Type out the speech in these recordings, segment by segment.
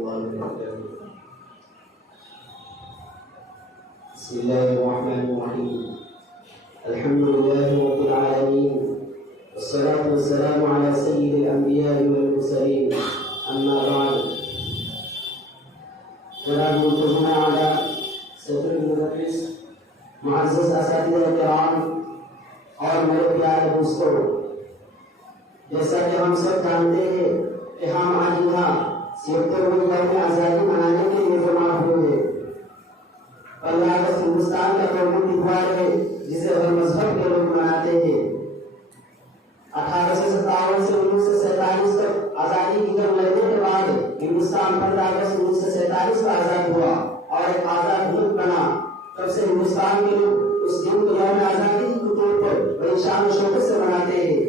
Bismillahirrahmanirrahim. Alhamdulillahi rabbil alamin. Wassalatu wassalamu ala sayyidil anbiya'i wal mursalin. Amma ba'd. Janabi Muhammad ala sayyidil mudarris मुअज़्ज़ज़ असातिज़ा किराम और मेरे प्यारे दोस्तों, जैसा कि हम सब जानते हैं कि हम आज यहाँ यौम आज़ादी मनाने के लिए जमा हुए हैं। 15 अगस्त हिंदुस्तान का प्रमुख त्योहार है जिसे हर मजहब के लोग मनाते हैं। 1857 से 1947 तक आज़ादी की जंग लड़ने के बाद हिंदुस्तान 15 अगस्त 1947 को आज़ाद हुआ और एक आज़ाद मुल्क बना। तब से हिंदुस्तान के लोग उस दिन को यौम आज़ादी के तौर पर बड़ी शान और शौकत से मनाते हैं।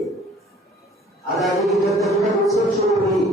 आज़ादी की जद्दोजहद उस वक्त शुरू हुई